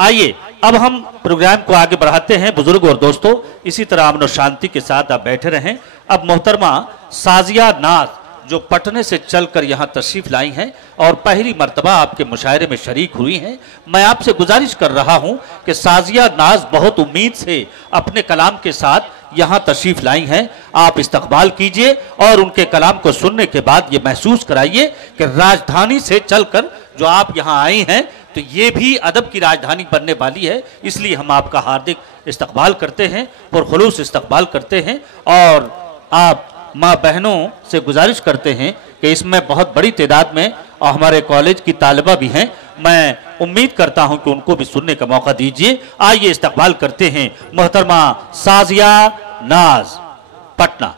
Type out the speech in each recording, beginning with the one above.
आइए अब हम प्रोग्राम को आगे बढ़ाते हैं। बुजुर्ग और दोस्तों, इसी तरह अमन और शांति के साथ आप बैठे रहें। अब मोहतरमा साजिया नाज जो पटने से चलकर यहाँ तशरीफ लाई हैं और पहली मर्तबा आपके मुशायरे में शरीक हुई हैं, मैं आपसे गुजारिश कर रहा हूँ कि साजिया नाज बहुत उम्मीद से अपने कलाम के साथ यहाँ तशरीफ लाई हैं। आप इस्तकबाल कीजिए और उनके कलाम को सुनने के बाद ये महसूस कराइए कि राजधानी से चलकर जो आप यहाँ आई हैं तो ये भी अदब की राजधानी बनने वाली है। इसलिए हम आपका हार्दिक इस्तकबाल करते हैं, पुरखुलूस इस्तकबाल करते हैं और आप माँ बहनों से गुजारिश करते हैं कि इसमें बहुत बड़ी तादाद में और हमारे कॉलेज की तालिबा भी हैं। मैं उम्मीद करता हूं कि उनको भी सुनने का मौका दीजिए। आइए इस्तकबाल करते हैं मोहतरमा साजिया नाज, पटना।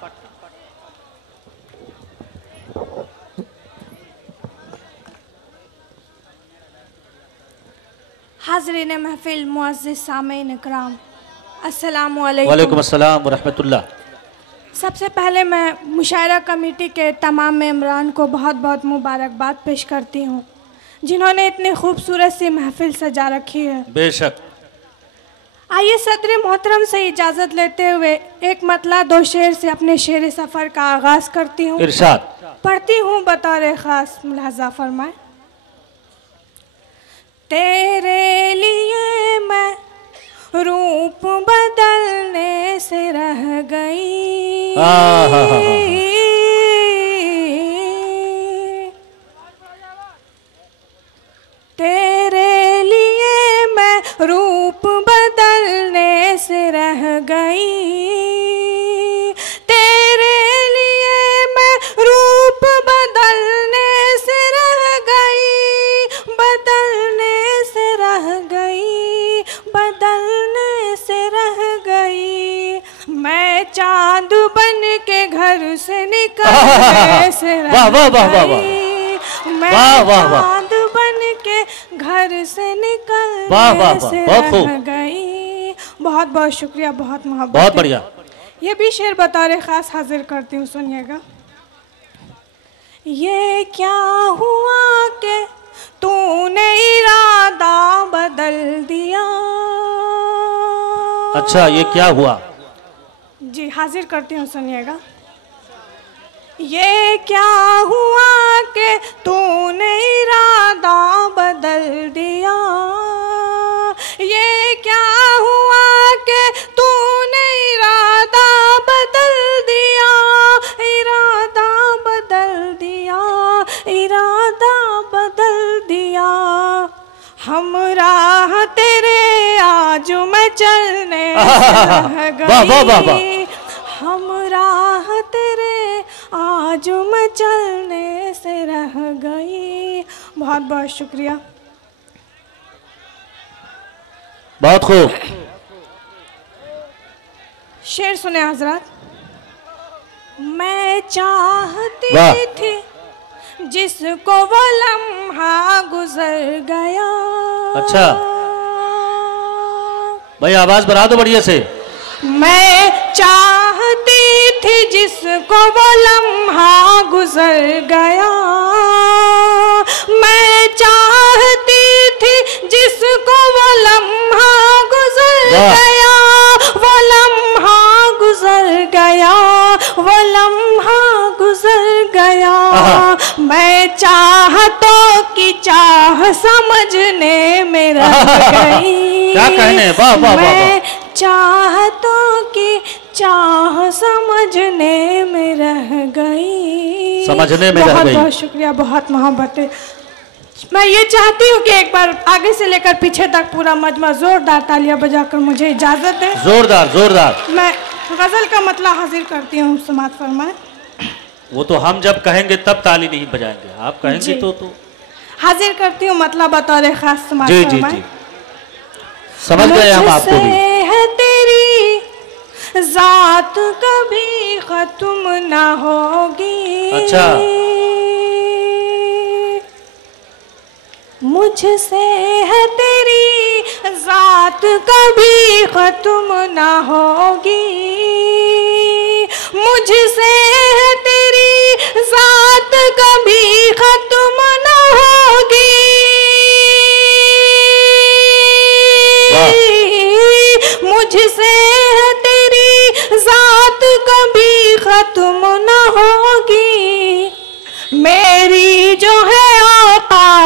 हाज़रीन महफिल, मुअज़्ज़िज़ सामीन इकराम, अस्सलामु अलैकुम। वालेकुम अस्सलाम व रहमतुल्लाह। सबसे पहले मैं मुशायरा कमेटी के तमाम मेंबरान को बहुत बहुत मुबारकबाद पेश करती हूँ जिन्होंने इतनी खूबसूरत सी महफिल सजा रखी है। बेशक। आइए सदर मोहतरम से इजाज़त लेते हुए एक मतला दो शेर से अपने शेर सफ़र का आगाज़ करती हूँ। इरशाद। पढ़ती हूँ बतौर ख़ास, मुलाहज़ा फरमाएं। तेरे लिए मैं रूप बदलने से रह गई, तेरे लिए मैं रूप बदलने से रह गई, तेरे लिए मैं रूप बदलने से रह गई, बदलने से रह गई, बदलने से रह गई। मैं चांद बन के घर से निकलने से रह गई, मैं चांद बन के घर से निकलने से रह गई। बहुत बहुत शुक्रिया, बहुत मोहब्बत। बहुत बढ़िया। ये भी शेर बतौर ख़ास हाजिर करती हूँ, सुनिएगा। ये क्या हुआ कि तूने इरादा बदल दिया। अच्छा, ये क्या हुआ? जी हाजिर करती हूँ, सुनिएगा। ये क्या हुआ कि तूने इरादा बदल दिया, ये क्या हुआ कि तूने इरादा बदल दिया, इरादा बदल दिया, इरादा बदल दिया। हम राह तेरे आज मैं चलने रह गई, हम राह तेरे आज मैं चलने से रह गई। बहुत बहुत शुक्रिया। बहुत खूब। शेर सुने हजरत। मैं चाहती थी जिसको वो लम्हा गुजर गया। अच्छा भाई, आवाज बढ़ा दो बढ़िया से। मैं चाहती थी जिसको वो लम्हा गुजर गया, मैं चाहती थी जिसको वो लम्हा गुजर गया, वो लम्हा गुजर गया, वो लम्हा गुजर गया। मैं चाहतों की चाह समझने में रह गई। क्या कहने? वाह वाह वाह। चाहतों की चाह समझने में रह गई, समझने में रह गई। बहुत शुक्रिया, बहुत मोहब्बत है। मैं ये चाहती हूँ कि एक बार आगे से लेकर पीछे तक पूरा मजमा जोरदार तालियां बजाकर मुझे इजाजत दे। जोरदार जोरदार। मैं गजल का मतला हाजिर करती हूँ, समात फरमाए। वो तो हम जब कहेंगे तब ताली नहीं बजाएंगे, आप कहेंगे तो हाजिर करती हूँ मतला बतौर खास, समात जी जी जी, समझ गए हम आपको भी। है तेरी जात कभी खत्म ना होगी। अच्छा। मुझसे है तेरी जात कभी खत्म ना होगी, मुझसे है तेरी जात कभी खत्म ना होगी।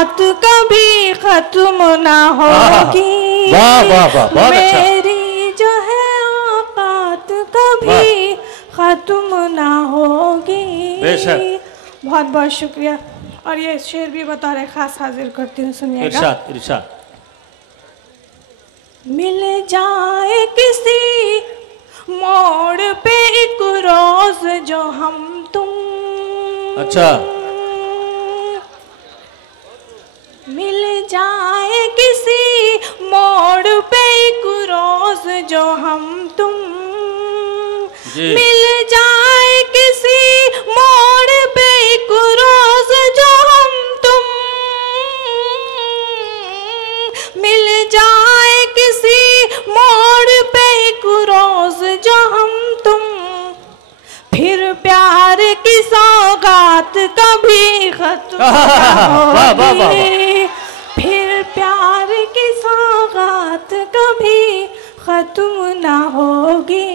सौगात कभी खत्म ना होगी। वाह वाह वाह, बहुत अच्छा। मेरी जो है औकात कभी खत्म ना होगी। बेशक। बहुत बहुत शुक्रिया। और ये शेर भी बता रहे खास हाजिर करती हूँ, सुनिएगा। इरशाद इरशाद। मिल जाए किसी मोड़ पे एक रोज जो हम तुम, अच्छा, मिल जाए किसी मोड़ पे एक रोज जो हम तुम, मिल जाए किसी मोड़ पे एक रोज जो हम तुम, मिल जाए किसी मोड़ पे एक रोज जो हम तुम, फिर प्यार की सौगात कभी खत्म ना होगी। फिर प्यार की सौगात कभी खत्म ना होगी।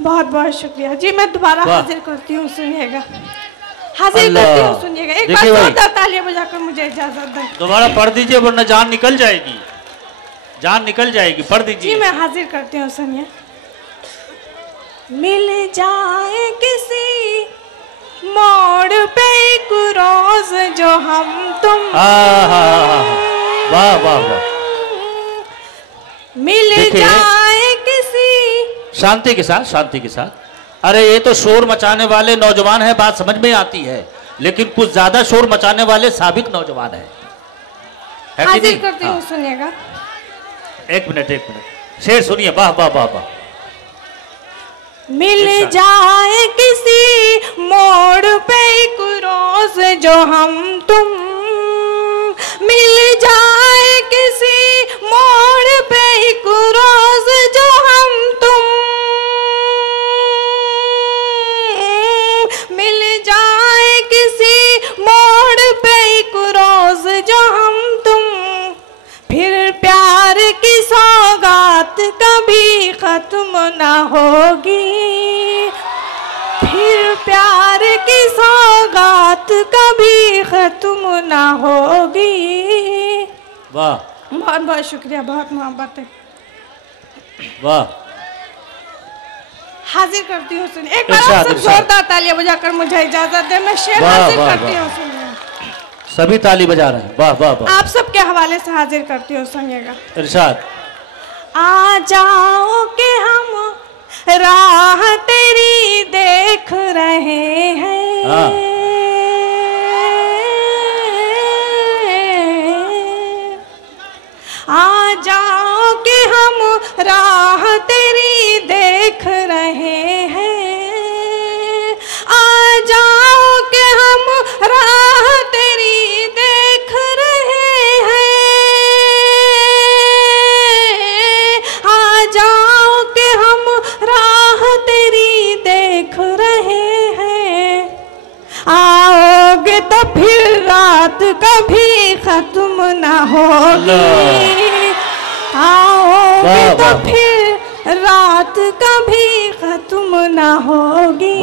बहुत बहुत शुक्रिया जी। मैं दोबारा हाजिर करती हूँ, सुनिएगा। हाजिर करती हूँ, सुनिएगा। एक बार जोरदार तालियां बजाकर मुझे इजाजत दें। दोबारा पढ़ दीजिए वरना जान निकल जाएगी, जान निकल जाएगी। पढ़ दीजिए जी। मैं हाजिर करती हूँ, सुनिए। मिल जाए किसी मोड़ पे एक रोज जो हम तुम, वाह वाह वाह। मिल जाए किसी, शांति के साथ, शांति के साथ। अरे ये तो शोर मचाने वाले नौजवान है, बात समझ में आती है, लेकिन कुछ ज्यादा शोर मचाने वाले साबिक नौजवान है कि हाजिर नहीं? करती हूँ, सुनिएगा। एक मिनट एक मिनट, शेर सुनिए। वाह वाह वाह वाह। मिल जाए किसी मोड़ पे एक रोज जो हम तुम, मिल जाए किसी मोड़ पे एक रोज जो हम तुम, मिल जाए किसी मोड़ पे एक रोज जो हम तुम, फिर प्यार की सौगात कभी खत्म ना होगी। फिर प्यार की सौगात कभी खत्म ना होगी। वाह, बहुत बहुत शुक्रिया, बहुत मोहब्बत है। वाह। हाजिर करती हूँ, सुनिए। एक बार आप सब जोरदार तालियां बजाकर मुझे इजाजत दे। मैं शेर हाजिर करती हूँ, सुनिए। सभी ताली बजा रहे हैं। वाह वाह वाह। आप सबके हवाले से हाजिर करती हूँ, सुनिएगा। इरशाद। आ जाओ कि हम राह तेरी देख रहे हैं, आ जाओ कि हम राह तेरी देख रहे हैं, आ जाओ कि हम राह तेरी देख रहे हैं, आ जाओ कि हम राह तेरी देख रहे हैं, आओगे तो फिर रात कभी खत्म ना होगी, आओगे तो फिर रात कभी खत्म ना होगी।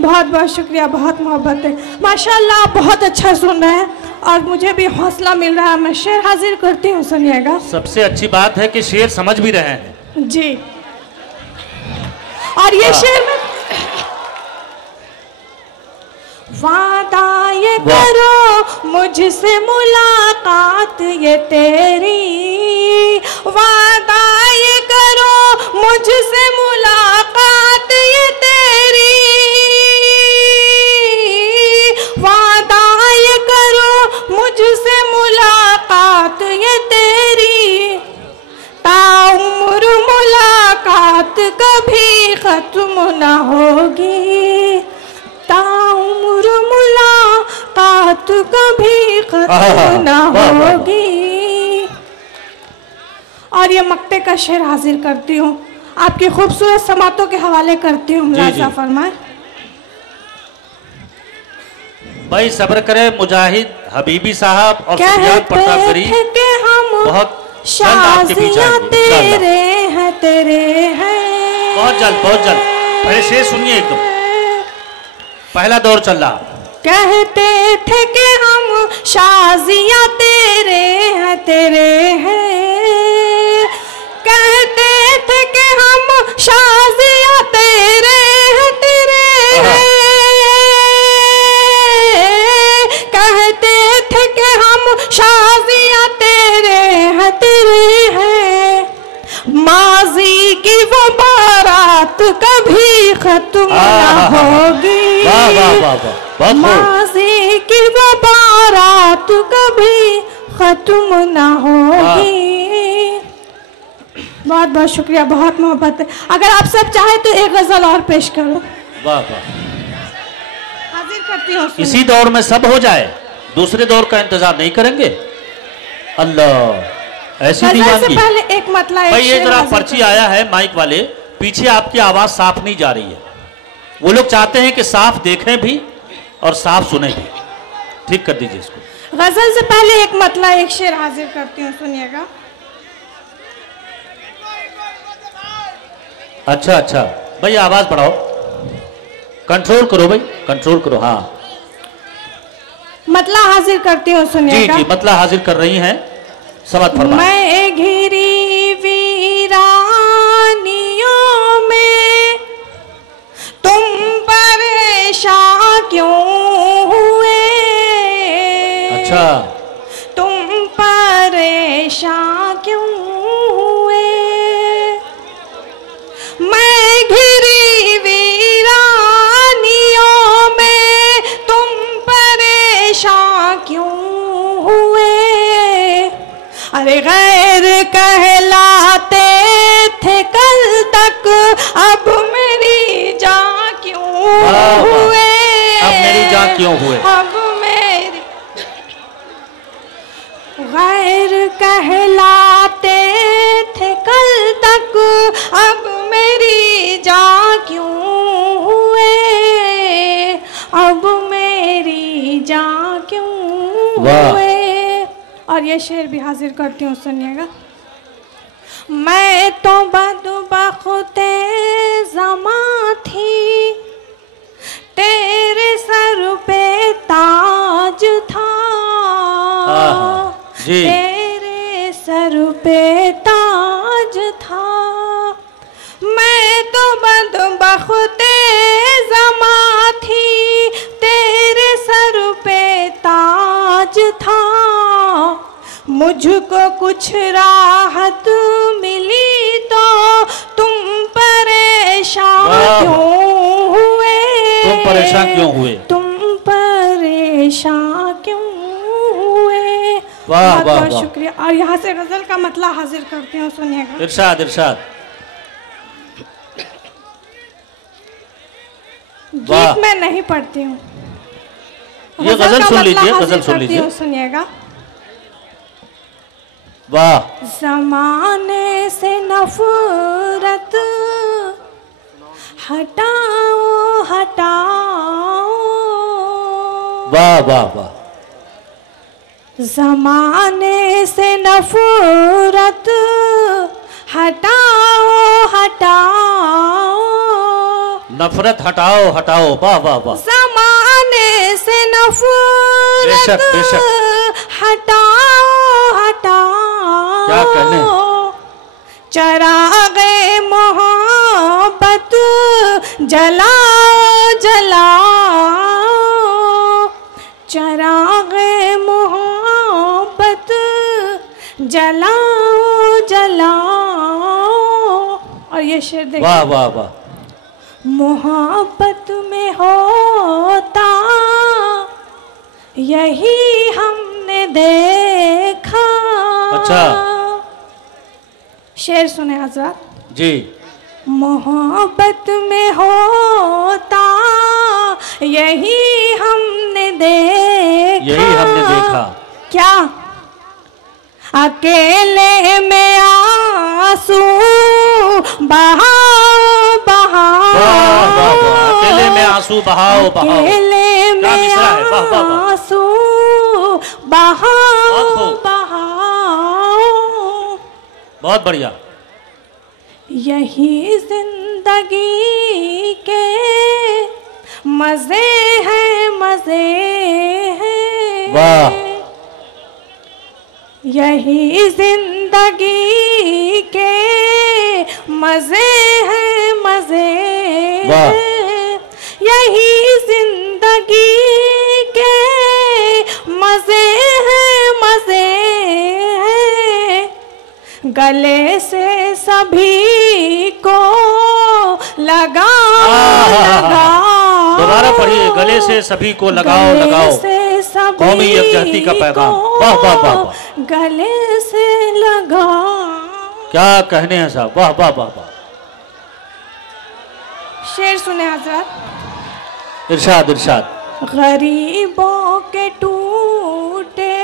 बहुत बहुत शुक्रिया, बहुत मोहब्बत है। माशाल्लाह, बहुत अच्छा सुन रहे हैं और मुझे भी हौसला मिल रहा है। मैं शेर हाजिर करती हूँ, सुनिएगा। सबसे अच्छी बात है कि शेर समझ भी रहे हैं जी। और ये शेर में वादा ये करो मुझसे मुलाकात ये तेरी, वादा ये करो मुझसे मुलाकात ये तेरी, वादा ये करो मुझसे मुलाकात ये तेरी, ताउम्र मुलाकात कभी खत्म ना होगी, ताउम्र मुलाकात कभी खत्म ना होगी। और ये मक्ते का शेर हाजिर करती हूँ, आपकी खूबसूरत समातों के हवाले करती हूँ। मुलाजा फरमाए। भाई सब्र करे मुजाहिद हबीबी साहब और सुफियान प्रतापगढ़ी बहुत शाज़ियाँ तेरे हैं, तेरे हैं। बहुत जल्द, बहुत जल्द। पहले शेर सुनिए, एकदम पहला दौर चल रहा। कहते थे कि हम शाजियां तेरे हैं, तेरे हैं। कहते थे कि हम शाजियां तेरे हैं, तेरे हैं। कहते थे कि हम शाजियां तेरे हैं, तेरे हैं। माजी की वो बारात कभी खत्म न होगी। वाह वाह वाह वाह, माजी की वो बारात कभी खत्म न होगी। बहुत बहुत शुक्रिया, बहुत मोहब्बत है। अगर आप सब चाहे तो एक गजल और पेश करो। वाह वाह, हाजिर करती हूँ। इसी दौर में सब हो जाए, दूसरे दौर का इंतजार नहीं करेंगे। अल्लाह, ऐसी दीवानगी। पहले एक मतला, भाई ये जरा पर्ची आया है माइक वाले, पीछे आपकी आवाज साफ नहीं जा रही है। वो लोग चाहते हैं कि साफ देखें भी और साफ सुने भी। ठीक कर दीजिए इसको। गजल से पहले एक मतला, एक शेर हाजिर करती हूँ, सुनिएगा। अच्छा अच्छा भाई, आवाज बढ़ाओ, कंट्रोल करो भाई, कंट्रोल करो। हाँ, मतला हाजिर करती हूँ, सुनिएगा। जी जी, मतला हाजिर कर रही हैं, समझ फरमाएं। मैं घिरी वीरानियों में तुम परेशान क्यों हुए? अच्छा, तुम परेशान क्यों हुए? मैं घिरी वीरानियों में तुम परेशान क्यों हुए? अरे गैर कहलाते थे कल तक, अब मेरी जान क्यों हुए? अब मेरी जान क्यों हुए? अब मेरी गैर कहलाते थे कल तक, अब मेरी जान क्यों हुए? अब मेरी जान क्यों हुए? और ये शेर भी हाजिर करती हूँ, सुनिएगा। मैं तो बदबख्ते ज़मां थी, तेरे सर पे ताज था। तेरे सर पे ताज था। मैं तो बदबख्ते ज़मां थी, तेरे सर पे ताज था। मुझको कुछ राहत मिली तो तुम परेशान क्यों हुए? तुम परेशान क्यों हुए? तुम परेशान क्यों हुए? वाह वाह, बहुत शुक्रिया। और यहाँ से गजल का मतला हाजिर करती हूँ, सुनिएगा। इरशाद इरशाद। गीत मैं नहीं पढ़ती हूँ, ये गजल सुन लीजिए, गजल सुन लीजिए, सुनिएगा। वाह। ज़माने से नफरत हटाओ हटाओ। वाह वाह वाह। ज़माने से नफरत हटाओ हटाओ। नफरत हटाओ हटाओ, वाह वाह वाह। ज़माने से नफरत बेशक बेशक हटाओ हटाओ। क्या कहने? चरागे मोहब्बत जलाओ जलाओ। चरागे मोहब्बत जलाओ जलाओ। और ये शेर देखो। वाह वाह वाह। मोहब्बत में होता यही हमने देखा। अच्छा, शेर सुने हजरत जी। मोहब्बत में होता यही हमने देखा। यही हमने देखा। क्या? अकेले में आंसू बहाओ बहाओ। अकेले में आंसू बहाओ बहाओ। अकेले में आंसू बहाओ बहाओ। बहुत बढ़िया। यही जिंदगी के मजे हैं मजे हैं। वाह। यही जिंदगी के मजे हैं, मजे हैं। यही जिंदगी के मजे हैं, मजे हैं। गले से सभी को लगाओ, लगाओ। दोबारा पढ़िए, गले से सभी को लगाओ, लगाओ। कौमी यकजहती का पैगाम। वाह वाह वाह। गले से लगाओ। क्या कहने हैं साहब, वाह वाह वाह वाह। शेर सुने हजरत। इरशाद इरशाद। गरीबों के टूटे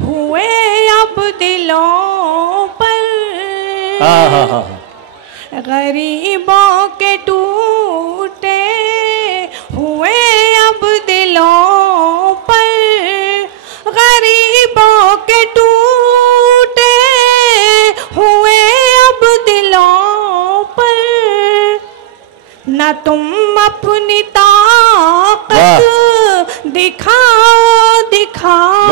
हुए अब दिलों पर। हाँ हाँ हाँ। गरीबों के टूटे हुए अब दिलों पर। गरीबों के टूटे हुए अब दिलों पर। न तुम अपनी ताकत दिखाओ, दिखाओ।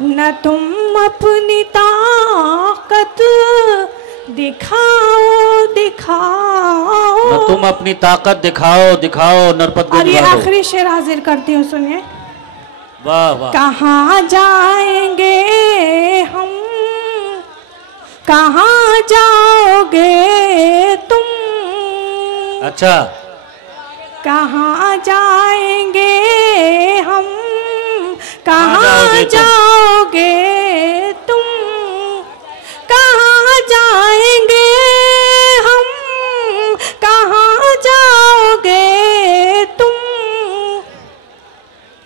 न तुम अपनी ताकत दिखाओ, दिखाओ। न तुम अपनी ताकत दिखाओ, दिखाओ। नरपत। और ये आखिरी शेर हाजिर करती हूँ, सुनिए। वाह वाह। कहाँ जाएंगे हम, कहाँ जाओगे तुम। अच्छा। कहाँ जाएंगे हम, कहाँ जाओगे तुम। कहाँ जाएंगे हम, कहाँ जाओगे तुम।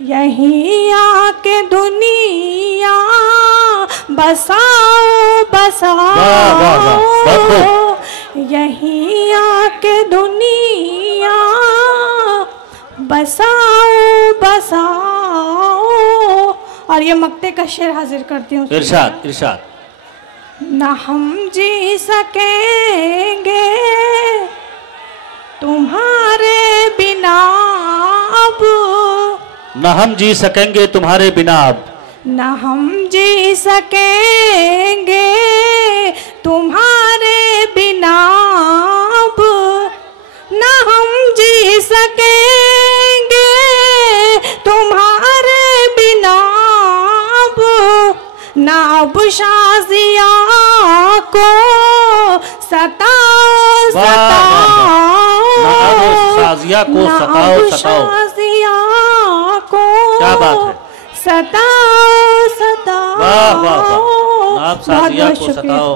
यहीं आके दुनिया बसाओ, बसाओ। यहीं आके दुनिया बसाओ, बसाओ। और ये मक्ते का शेर हाजिर करती हूँ। इरशाद इरशाद। न हम जी सकेंगे तुम्हारे बिना अब। न हम जी सकेंगे तुम्हारे बिना अब। न हम जी सकेंगे तुम्हारे बिना अब। न हम जी सकेंगे तुम्हारे बिना अब। न अब शाजिया को सताओ, सताओ। न अब शाजिया को सताओ, सताओ। शाजिया को क्या बात है। सताओ, सताओ। वाह वाह वाह। न अब शाजिया को सताओ।